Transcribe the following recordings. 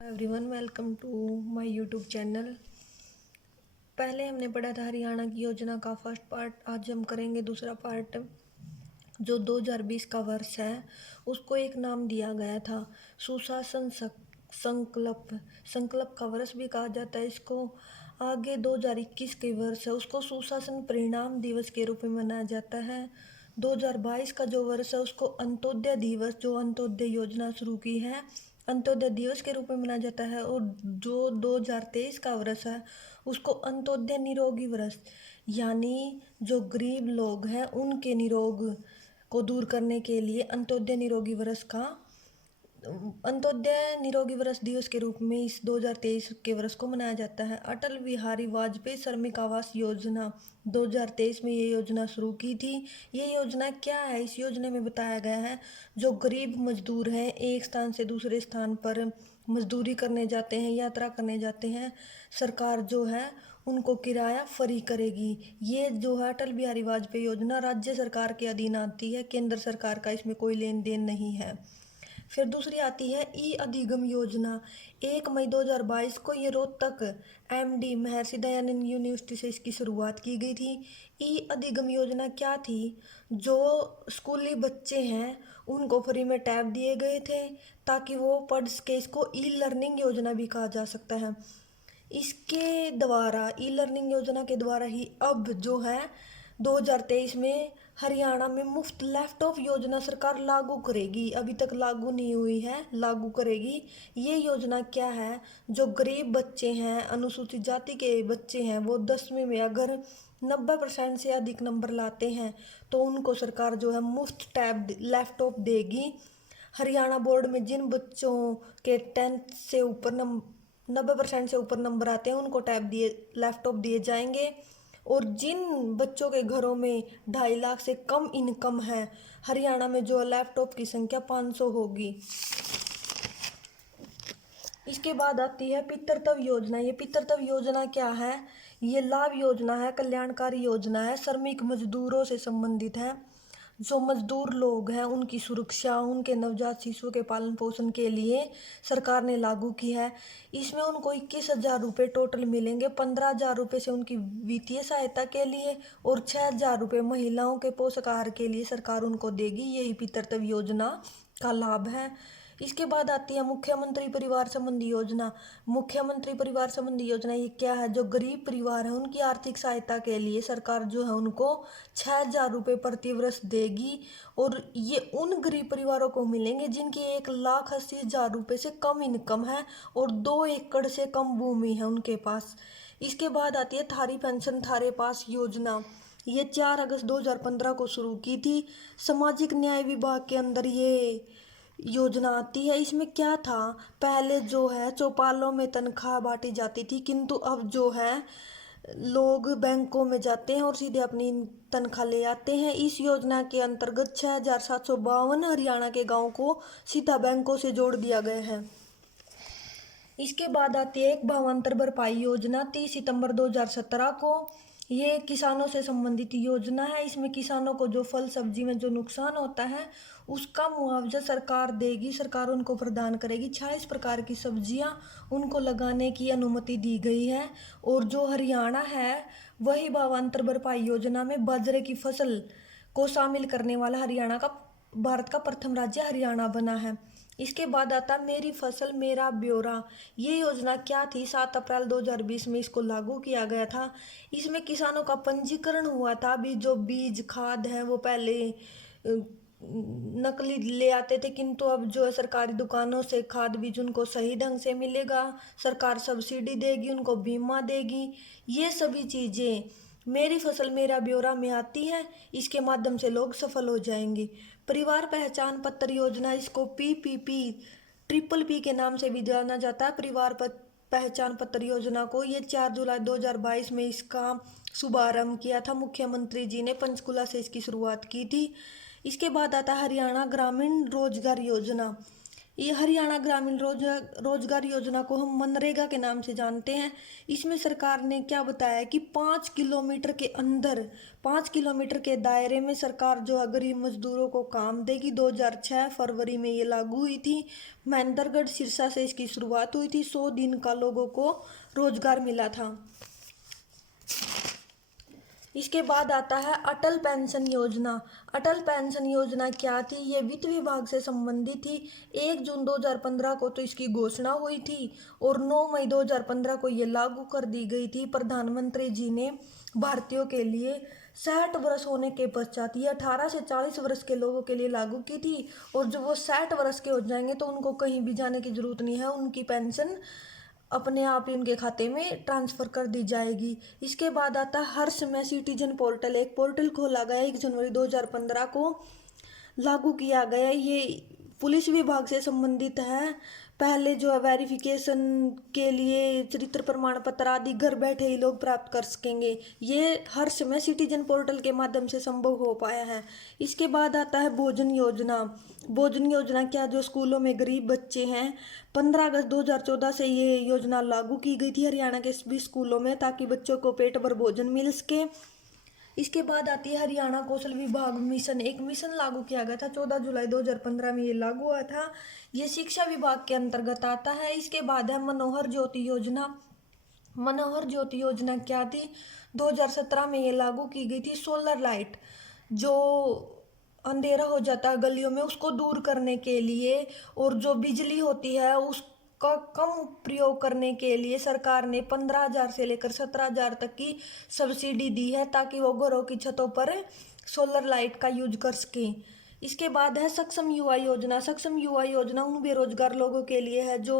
Everyone, welcome to my YouTube channel. पहले हमने पढ़ा था हरियाणा की योजना का फर्स्ट पार्ट। आज हम करेंगे दूसरा पार्ट। जो 2020 का वर्ष है उसको एक नाम दिया गया था सुशासन संकल्प। संकल्प का वर्ष भी कहा जाता है इसको। आगे 2021 के वर्ष है उसको सुशासन परिणाम दिवस के रूप में मनाया जाता है। 2022 का जो वर्ष है उसको अंत्योदय दिवस, जो अंत्योदय योजना शुरू की है, अंत्योदय दिवस के रूप में मनाया जाता है। और जो 2023 का वर्ष है उसको अंत्योदय निरोगी वर्ष, यानी जो गरीब लोग हैं उनके निरोग को दूर करने के लिए अंत्योदय निरोगी वर्ष दिवस के रूप में इस 2023 के वर्ष को मनाया जाता है। अटल बिहारी वाजपेयी श्रमिक आवास योजना 2023 में ये योजना शुरू की थी। ये योजना क्या है, इस योजना में बताया गया है जो गरीब मजदूर हैं, एक स्थान से दूसरे स्थान पर मजदूरी करने जाते हैं, यात्रा करने जाते हैं, सरकार जो है उनको किराया फ्री करेगी। ये जो है अटल बिहारी वाजपेयी योजना राज्य सरकार के अधीन आती है, केंद्र सरकार का इसमें कोई लेन देन नहीं है। फिर दूसरी आती है ई अधिगम योजना। 1 मई 2022 को ये रोहतक MD महर्षि दयानंद यूनिवर्सिटी से इसकी शुरुआत की गई थी। ई अधिगम योजना क्या थी? जो स्कूली बच्चे हैं उनको फ्री में टैब दिए गए थे ताकि वो पढ़ सके। इसको ई लर्निंग योजना भी कहा जा सकता है। इसके द्वारा, ई लर्निंग योजना के द्वारा ही अब जो है 2023 में हरियाणा में मुफ्त लैपटॉप योजना सरकार लागू करेगी। अभी तक लागू नहीं हुई है, लागू करेगी। ये योजना क्या है? जो गरीब बच्चे हैं, अनुसूचित जाति के बच्चे हैं, वो 10वीं में अगर 90% से अधिक नंबर लाते हैं तो उनको सरकार जो है मुफ्त टैब लैपटॉप देगी। हरियाणा बोर्ड में जिन बच्चों के 10th से ऊपर 90% से ऊपर नंबर आते हैं उनको लैपटॉप दिए जाएंगे। और जिन बच्चों के घरों में 2.5 लाख से कम इनकम है, हरियाणा में जो लैपटॉप की संख्या 500 होगी। इसके बाद आती है पितृत्व योजना। ये पितृत्व योजना क्या है? ये लाभ योजना है, कल्याणकारी योजना है, श्रमिक मजदूरों से संबंधित है। जो मजदूर लोग हैं उनकी सुरक्षा, उनके नवजात शिशुओं के पालन पोषण के लिए सरकार ने लागू की है। इसमें उनको 21,000 रुपये टोटल मिलेंगे। 15,000 रुपये से उनकी वित्तीय सहायता के लिए और 6,000 रुपये महिलाओं के पोषक आहार के लिए सरकार उनको देगी। यही पितृत्व योजना का लाभ है। इसके बाद आती है मुख्यमंत्री परिवार संबंधी योजना। मुख्यमंत्री परिवार संबंधी योजना ये क्या है? जो गरीब परिवार है उनकी आर्थिक सहायता के लिए सरकार जो है उनको 6,000 रुपये प्रति वर्ष देगी। और ये उन गरीब परिवारों को मिलेंगे जिनकी 1,80,000 रुपये से कम इनकम है और 2 एकड़ से कम भूमि है उनके पास। इसके बाद आती है थारी पेंशन थारे पास योजना। ये 4 अगस्त 2015 को शुरू की थी। सामाजिक न्याय विभाग के अंदर ये योजना आती है। इसमें क्या था? पहले जो है चौपालों में तनख्वाह बांटी जाती थी, किंतु अब जो है लोग बैंकों में जाते हैं और सीधे अपनी तनख्वाह ले आते हैं। इस योजना के अंतर्गत 6,752 हरियाणा के गाँव को सीधा बैंकों से जोड़ दिया गया है। इसके बाद आती है एक भावांतर भरपाई योजना 30 सितंबर 2017 को। ये किसानों से संबंधित योजना है। इसमें किसानों को जो फल सब्जी में जो नुकसान होता है उसका मुआवजा सरकार देगी, सरकार उनको प्रदान करेगी। 46 प्रकार की सब्जियां उनको लगाने की अनुमति दी गई है। और जो हरियाणा है वही भावांतर भरपाई योजना में बाजरे की फसल को शामिल करने वाला भारत का प्रथम राज्य हरियाणा बना है। इसके बाद आता मेरी फसल मेरा ब्यौरा। ये योजना क्या थी? 7 अप्रैल 2020 में इसको लागू किया गया था। इसमें किसानों का पंजीकरण हुआ था। अभी जो बीज खाद है वो पहले नकली ले आते थे, किंतु अब जो है सरकारी दुकानों से खाद बीज उनको सही ढंग से मिलेगा। सरकार सब्सिडी देगी, उनको बीमा देगी। ये सभी चीज़ें मेरी फसल मेरा ब्यौरा में आती है। इसके माध्यम से लोग सफल हो जाएंगे। परिवार पहचान पत्र योजना, इसको PPP ट्रिपल P के नाम से भी जाना जाता है। पहचान पत्र योजना को ये 4 जुलाई 2022 में इसका शुभारंभ किया था। मुख्यमंत्री जी ने पंचकुला से इसकी शुरुआत की थी। इसके बाद आता है हरियाणा ग्रामीण रोजगार योजना। ये हरियाणा ग्रामीण रोजगार योजना को हम मनरेगा के नाम से जानते हैं। इसमें सरकार ने क्या बताया कि 5 किलोमीटर के अंदर, 5 किलोमीटर के दायरे में सरकार जो है गरीब मजदूरों को काम देगी। 2006 फरवरी में ये लागू हुई थी। महेंद्रगढ़ सिरसा से इसकी शुरुआत हुई थी। 100 दिन का लोगों को रोजगार मिला था। इसके बाद आता है अटल पेंशन योजना। अटल पेंशन योजना क्या थी? ये वित्त विभाग से संबंधित थी। 1 जून 2015 को तो इसकी घोषणा हुई थी और 9 मई 2015 को ये लागू कर दी गई थी। प्रधानमंत्री जी ने भारतीयों के लिए 60 वर्ष होने के पश्चात ये 18 से 40 वर्ष के लोगों के लिए लागू की थी। और जब वो 60 वर्ष के हो जाएंगे तो उनको कहीं भी जाने की जरूरत नहीं है, उनकी पेंशन अपने आप ही उनके खाते में ट्रांसफ़र कर दी जाएगी। इसके बाद आता है हर समय सिटीजन पोर्टल। एक पोर्टल खोला गया 1 जनवरी 2015 को लागू किया गया। ये पुलिस विभाग से संबंधित है। पहले जो है वेरिफिकेशन के लिए चरित्र प्रमाण पत्र आदि घर बैठे ही लोग प्राप्त कर सकेंगे। ये हर समय सिटीजन पोर्टल के माध्यम से संभव हो पाया है। इसके बाद आता है भोजन योजना। भोजन योजना क्या? जो स्कूलों में गरीब बच्चे हैं, 15 अगस्त 2014 से ये योजना लागू की गई थी हरियाणा के सभी स्कूलों में, ताकि बच्चों को पेट भर भोजन मिल सके। इसके बाद आती है हरियाणा कौशल विभाग मिशन। एक मिशन लागू किया गया था, 14 जुलाई 2015 में ये लागू हुआ था। ये शिक्षा विभाग के अंतर्गत आता है। इसके बाद है मनोहर ज्योति योजना। मनोहर ज्योति योजना क्या थी? 2017 में ये लागू की गई थी। सोलर लाइट, जो अंधेरा हो जाता है गलियों में, उसको दूर करने के लिए, और जो बिजली होती है उसका कम प्रयोग करने के लिए सरकार ने 15,000 से लेकर 17,000 तक की सब्सिडी दी है, ताकि वो घरों की छतों पर सोलर लाइट का यूज कर सकें। इसके बाद है सक्षम युवा योजना। सक्षम युवा योजना उन बेरोजगार लोगों के लिए है जो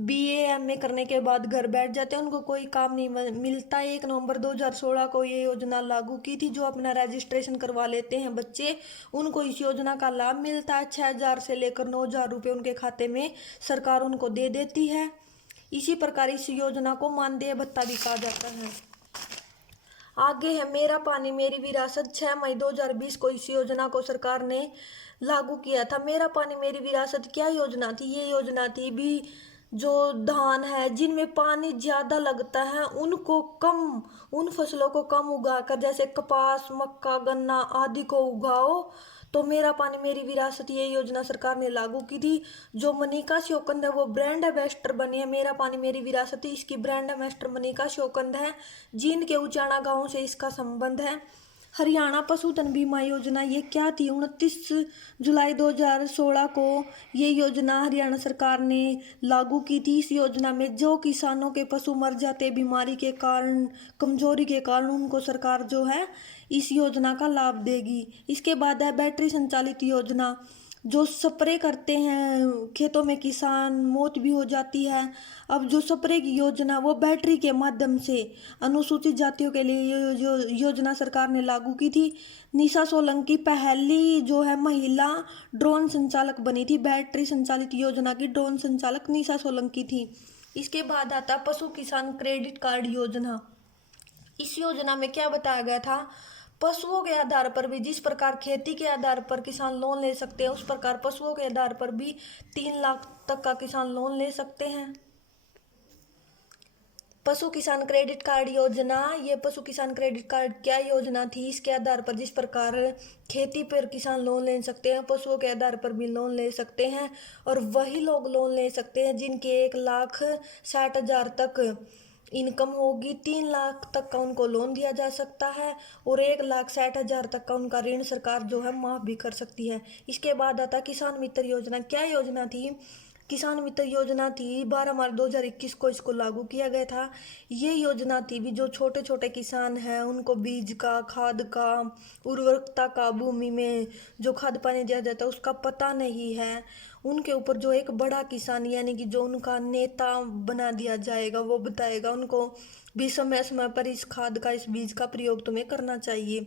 BA MA करने के बाद घर बैठ जाते हैं, उनको कोई काम नहीं मिलता। 1 नवंबर 2016 को ये योजना लागू की थी। जो अपना रजिस्ट्रेशन करवा लेते हैं बच्चे, उनको इस योजना का लाभ मिलता है। 6,000 से लेकर 9,000 रुपये उनके खाते में सरकार उनको दे देती है। इसी प्रकार इस योजना को मानदेय भत्ता भी कहा जाता है। आगे है मेरा पानी मेरी विरासत। 6 मई 2020 को इस योजना को सरकार ने लागू किया था। मेरा पानी मेरी विरासत क्या योजना थी? ये योजना थी भी जो धान है जिनमें पानी ज़्यादा लगता है उनको कम, उन फसलों को कम उगाकर, जैसे कपास, मक्का, गन्ना आदि को उगाओ। तो मेरा पानी मेरी विरासत ये योजना सरकार ने लागू की थी। जो मनिका श्योकंद है वो ब्रांड एम्बेसडर बनी है मेरा पानी मेरी विरासत। इसकी ब्रांड एम्बेसडर मनिका श्योकंद है। जींद के उचाना गांव से इसका संबंध है। हरियाणा पशुधन बीमा योजना ये क्या थी? 29 जुलाई 2016 को ये योजना हरियाणा सरकार ने लागू की थी। इस योजना में जो किसानों के पशु मर जाते बीमारी के कारण, कमजोरी के कारण, उनको सरकार जो है इस योजना का लाभ देगी। इसके बाद है बैटरी संचालित योजना। जो स्प्रे करते हैं खेतों में किसान, मौत भी हो जाती है। अब जो स्प्रे की योजना वो बैटरी के माध्यम से अनुसूचित जातियों के लिए जो योजना सरकार ने लागू की थी। निशा सोलंकी पहली जो है महिला ड्रोन संचालक बनी थी। बैटरी संचालित योजना की ड्रोन संचालक निशा सोलंकी थी। इसके बाद आता पशु किसान क्रेडिट कार्ड योजना। इस योजना में क्या बताया गया था? पशुओं के आधार पर भी, जिस प्रकार खेती के आधार पर किसान लोन ले सकते हैं, उस प्रकार पशुओं के आधार पर भी 3 लाख तक का किसान लोन ले सकते हैं। पशु किसान क्रेडिट कार्ड योजना। ये पशु किसान क्रेडिट कार्ड क्या योजना थी? इसके आधार पर जिस प्रकार खेती पर किसान लोन ले सकते हैं, पशुओं के आधार पर भी लोन ले सकते हैं। और वही लोग लोन ले सकते हैं जिनके 1,60,000 तक इनकम होगी। 3 लाख तक का उनको लोन दिया जा सकता है और 1,60,000 तक का उनका ऋण सरकार जो है माफ भी कर सकती है। इसके बाद आता किसान मित्र योजना। क्या योजना थी? किसान मित्र योजना थी। 12 मार्च 2021 को इसको लागू किया गया था। ये योजना थी भी जो छोटे छोटे किसान हैं उनको बीज का, खाद का, उर्वरकता का, भूमि में जो खाद पानी दिया जाता है उसका पता नहीं है, उनके ऊपर जो एक बड़ा किसान यानी कि जो उनका नेता बना दिया जाएगा वो बताएगा उनको भी समय समय पर इस खाद का, इस बीज का प्रयोग तुम्हें करना चाहिए।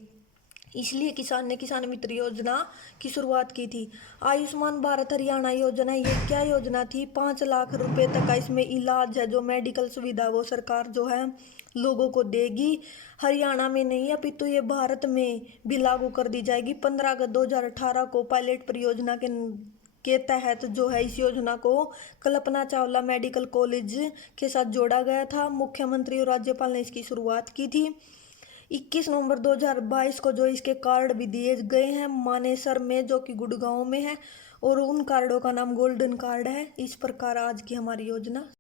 इसलिए किसान ने किसान मित्र योजना की शुरुआत की थी। आयुष्मान भारत हरियाणा योजना। ये क्या योजना थी? 5 लाख रुपए तक का इसमें इलाज है, जो मेडिकल सुविधा वो सरकार जो है लोगों को देगी। हरियाणा में नहीं अपितु ये भारत में भी लागू कर दी जाएगी। 15 अगस्त 2018 को पायलट परियोजना के तहत जो है इस योजना को कल्पना चावला मेडिकल कॉलेज के साथ जोड़ा गया था। मुख्यमंत्री और राज्यपाल ने इसकी शुरुआत की थी। 21 नवंबर 2022 को जो इसके कार्ड भी दिए गए हैं मानेसर में, जो कि गुड़गांव में है, और उन कार्डों का नाम गोल्डन कार्ड है। इस प्रकार आज की हमारी योजना